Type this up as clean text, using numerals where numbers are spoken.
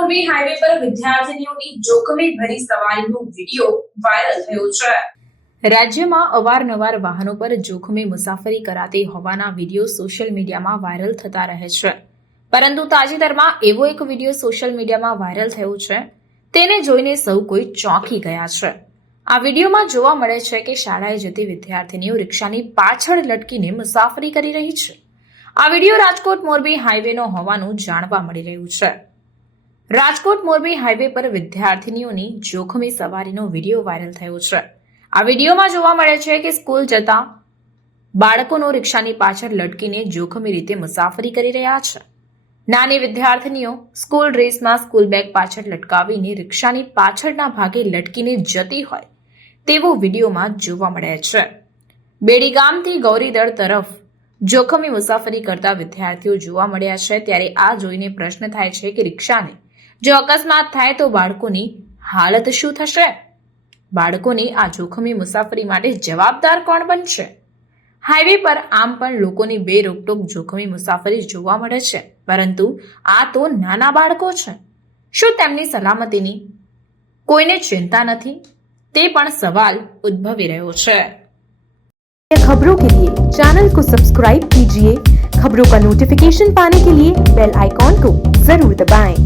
Morbi highway પર વિદ્યાર્થીનીઓની જોખમી ભરી સવારીનો વિડીયો વાયરલ થયો છે. રાજ્યમાં અવારનવાર વાહનો પર જોખમી મુસાફરી કરાતી હોવાના વિડીયો સોશિયલ મીડિયામાં વાયરલ થતા રહે છે. પરંતુ તાજેતરમાં એવો એક વિડીયો સોશિયલ મીડિયામાં વાયરલ થયો છે, તેને જોઈને સૌ કોઈ ચોંકી ગયા છે. આ વિડીયોમાં જોવા મળે છે કે શાળાએ જતી વિદ્યાર્થીનીઓ રિક્ષાની પાછળ લટકીને મુસાફરી કરી રહી છે. આ વિડીયો રાજકોટ મોરબી હાઈવેનો હોવાનું જાણવા મળી રહ્યું છે. રાજકોટ મોરબી હાઈવે પર વિદ્યાર્થીનીઓની જોખમી સવારીનો વિડીયો વાયરલ થયો છે. આ વિડીયોમાં જોવા મળે છે કે સ્કૂલ જતા બાળકોનો રિક્ષાની પાછળ લટકીને જોખમી રીતે મુસાફરી કરી રહ્યા છે. નાની વિદ્યાર્થીનીઓ સ્કૂલ ડ્રેસમાં સ્કૂલ બેગ પાછળ લટકાવીને રિક્ષાની પાછળના ભાગે લટકીને જતી હોય તેવો વિડીયોમાં જોવા મળે છે. બેડી ગામથી ગૌરીદળ તરફ જોખમી મુસાફરી કરતા વિદ્યાર્થીઓ જોવા મળ્યા છે. ત્યારે આ જોઈને પ્રશ્ન થાય છે કે રિક્ષાને જો અકસ્માત થાય તો બાળકોની હાલત શું થશે? બાળકોની આ જોખમી મુસાફરી માટે જવાબદાર કોણ બનશે? હાઈવે પર આમ પણ લોકોની બે રોકટોક જોખમી મુસાફરી જોવા મળે છે, પરંતુ આ તો નાના બાળકો છે. શું તેમની સલામતીની કોઈને ચિંતા નથી? તે પણ સવાલ ઉદ્ભવી રહ્યો છે. खबरों के लिए चैनल को सब्सक्राइब कीजिए। खबरों का नोटिफिकेशन पाने के लिए बेल आइकॉन को जरूर दबाएं।